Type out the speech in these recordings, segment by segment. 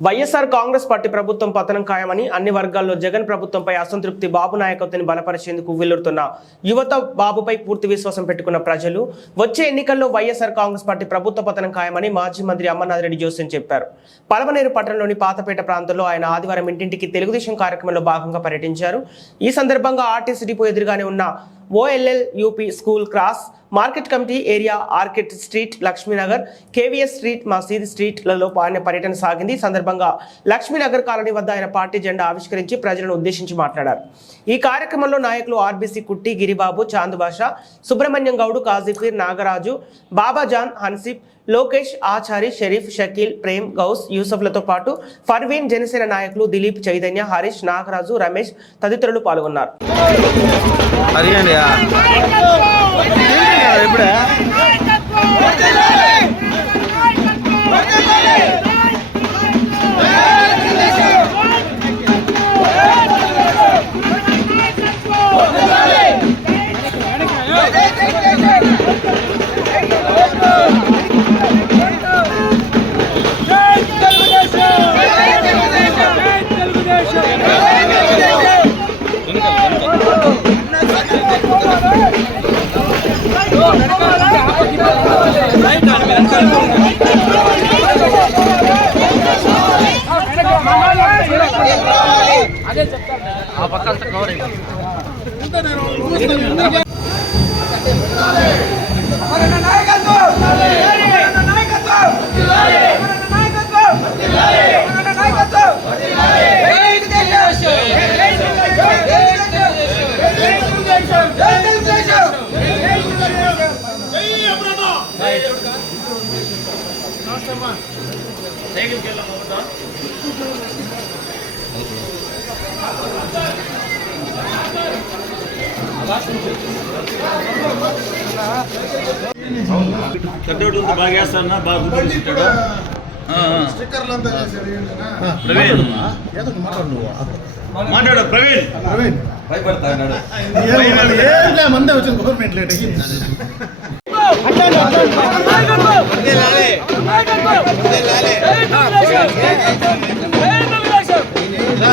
YSR Congress party ప్రభుత్వం పతనం ఖాయమని అన్ని వర్గాల్లో జగన్ ప్రభుత్వంపై అసంతృప్తి బాబు నాయకత్వాన్ని బలపరిచేందుకు వెల్లుడుతున్న యువత బాబుపై పూర్తి విశ్వాసం పెట్టుకున్న ప్రజలు వచ్చే ఎన్నికల్లో వైఎస్ఆర్ కాంగ్రెస్ పార్టీ ప్రభుత్వ పతనం ఖాయమని మాజీ మంత్రి అమర్నాథ్ రెడ్డి జోస్యం చెప్పారు. పలమనేరు పట్టణంలోని పాతపేట ప్రాంతంలో ఆయన ఆదివారం ఇంటింటికి తెలుగుదేశం కార్యక్రమంలో భాగంగా పర్యటించారు. ఈ సందర్భంగా ఆర్టీసీ డిపో ఎదురుగానే ఉన్న OLL UP school cross market committee area orchid street Lakshminagar KVS street మసీద్ స్ట్రీట్లలో ఆయన పర్యటన సాగింది. ఈ సందర్భంగా లక్ష్మీనగర్ కాలనీ వద్ద ఆయన పార్టీ జెండా ఆవిష్కరించి ప్రజలను ఉద్దేశించి మాట్లాడారు. ఈ కార్యక్రమంలో నాయకులు ఆర్బీసీ కుట్టి గిరిబాబు చాంద్ సుబ్రహ్మణ్యం గౌడ్ కాజీఫీర్ నాగరాజు బాబాజాన్ హన్సిఫ్ లోకేష్ ఆచారి షరీఫ్ షకీల్ ప్రేమ్ గౌస్ యూసఫ్లతో పాటు ఫర్వీన్ జనసేన నాయకులు దిలీప్ చైతన్య హరీష్ నాగరాజు రమేష్ తదితరులు పాల్గొన్నారు. ఇప్పుడే. పెద్దోడు ఉంది బాగా వేస్తాడన్నా సైకిల్కి వెళ్ళాం అవుతా వేసారు ఏంటన్నా? ప్రవీణ్. ఏదో మాట్లాడు నువ్వు. మాట్లాడు ప్రవీణ్. ప్రవీణ్. మందే వచ్చింది గవర్నమెంట్ లేట్.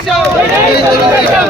దేశం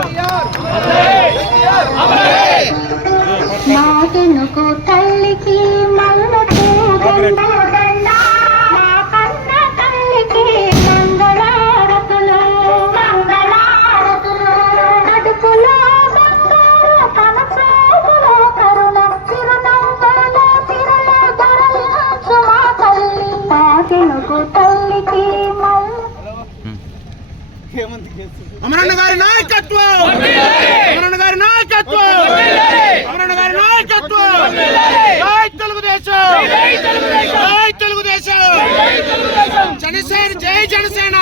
జనసేన జై జనసేన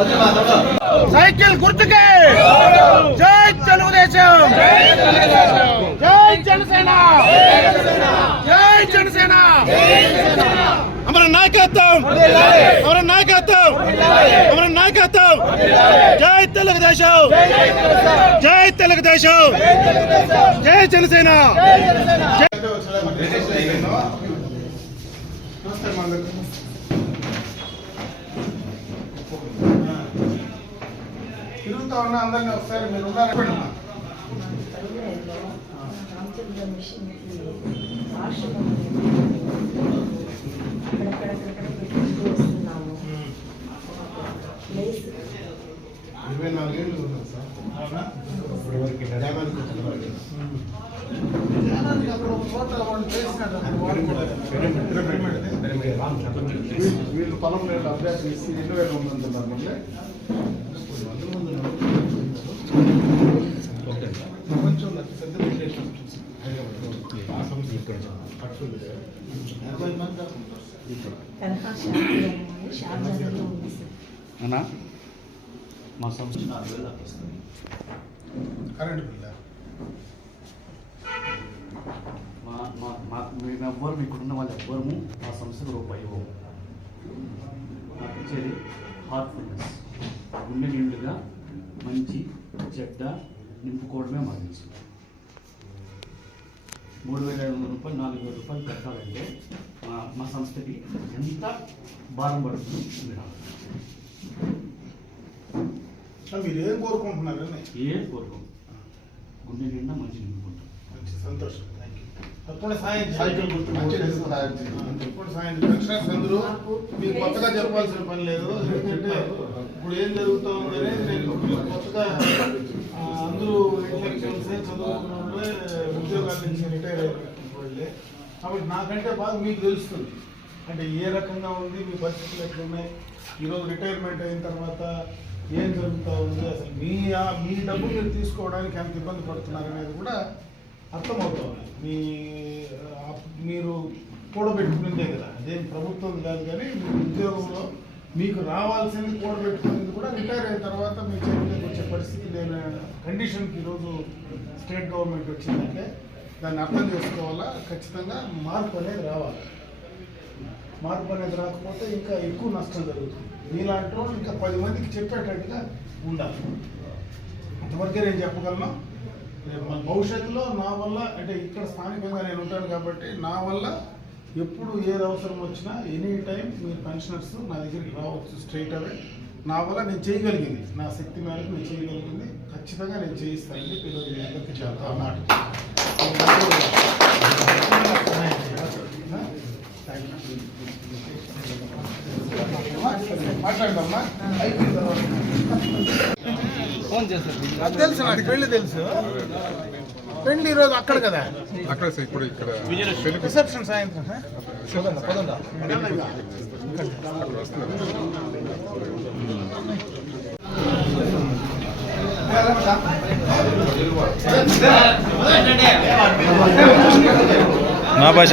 సైకిల్ గుర్తుకే. జై తెలుగుదేశం. జై జనసేన. జై జనసేన. అమర నాయకత్వం. అమర నాయకత్వం. అమర నాయకత్వం. జై తెలుగుదేశం. జై తెలుగుదేశం. జై జనసేన. చూస్తా ఉన్నా అందరినీ ఒకసారి మీరు ఇరవై నాలుగేళ్ళు ఉన్నాం సార్. వీళ్ళు పొలం లేదు అభ్యాసం ఇస్తే ఎన్ని వేల ఉందంటున్నారు మళ్ళీ సార్ మా సంస్థ కరెంట్ బిల్ మా మేము ఎవ్వరు మీకున్న వాళ్ళు ఎవ్వరము మా సంస్థకు రూపాయి ఇవ్వము. నాకు ఇచ్చేది హార్ట్ఫుల్నెస్ గుండె నిండుగా మంచి చెడ్డ నింపుకోవడమే మా మూడు వేల ఐదు వందల రూపాయలు నాలుగు వేల రూపాయలు కట్టాలంటే మా మా సంస్థకి ఎంత భారం పడుతుంది? మీరు మీరు ఏం కోరుకుంటున్నారని ఏ కోరుకోం. గుండె నిండా మంచి నింపుకుంటాం మంచి సంతోషం. తప్పకుండా సాయం తప్పకుండా సాయం పెన్షనర్స్ అందరూ మీకు కొత్తగా చెప్పాల్సిన పని లేదు. ఎందుకంటే ఇప్పుడు ఏం జరుగుతూ ఉందని నేను కొత్తగా అందరూ ఇంటలెక్చువల్స్ చదువుకున్న వాళ్ళే ఉద్యోగాల నుంచి రిటైర్ అయినటువంటి వాళ్ళే. కాబట్టి నాకంటే బాగా మీకు తెలుస్తుంది. అంటే ఏ రకంగా ఉంది మీ పరిస్థితులు ఎట్లున్నాయి? ఈరోజు రిటైర్మెంట్ అయిన తర్వాత ఏం జరుగుతూ ఉంది? అసలు మీ ఆ- మీ డబ్బు మీరు తీసుకోవడానికి ఎంత ఇబ్బంది పడుతున్నారు అనేది కూడా అర్థమవుతుంది. మీ మీరు కూడబెట్టుకునేదే కదా అదేం ప్రభుత్వం కాదు కానీ మీ ఉద్యోగంలో మీకు రావాల్సింది కూడబెట్టుకునేది కూడా రిటైర్ అయిన తర్వాత మీ చేతిలోకి వచ్చే పరిస్థితి లేని కండిషన్కి ఈరోజు స్టేట్ గవర్నమెంట్ వచ్చిందంటే దాన్ని అర్థం చేసుకోవాలా? ఖచ్చితంగా మార్పు అనేది రావాలి. మార్పు అనేది రాకపోతే ఇంకా ఎక్కువ నష్టం జరుగుతుంది. మీలాంటి వాళ్ళు ఇంకా పది మందికి చెప్పేటట్టుగా ఉండాలి. అంతవరకే నేను చెప్పగలను. మన భవిష్యత్తులో నా వల్ల అంటే ఇక్కడ స్థానికంగా నేను ఉంటాను కాబట్టి నా వల్ల ఎప్పుడు ఏది అవసరం వచ్చినా ఎనీ టైం మీరు పెన్షనర్స్ నా దగ్గరికి రావచ్చు స్ట్రైట్ అవే నా వల్ల నేను చేయగలిగింది. నా శక్తి మేరకు నేను చేయగలిగింది. ఖచ్చితంగా నేను చేయిస్తానని ఈరోజు మీ అందరికీ చెప్తా ఆ మాట. మాట్లాడమ్మా అయిపోయిన తర్వాత. అది తెలుసు నాకు పెళ్ళి తెలుసు. ఈరోజు అక్కడ కదా? అక్కడ సార్ ఇప్పుడు ఇక్కడ పెళ్ళి రిసెప్షన్ సాయంత్రం అక్కడ వస్తున్నారు నా భాష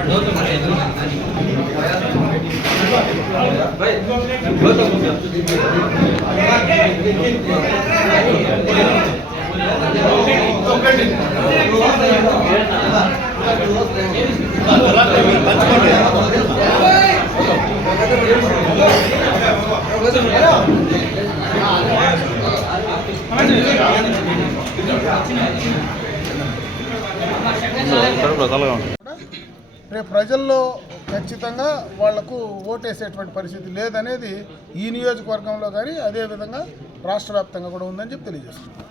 గారు పంచుకోండి రేపు ప్రజల్లో ఖచ్చితంగా వాళ్ళకు ఓటేసేటువంటి పరిస్థితి లేదనేది ఈ నియోజకవర్గంలో కానీ అదేవిధంగా రాష్ట్ర వ్యాప్తంగా కూడా ఉందని చెప్పి తెలియజేస్తున్నాను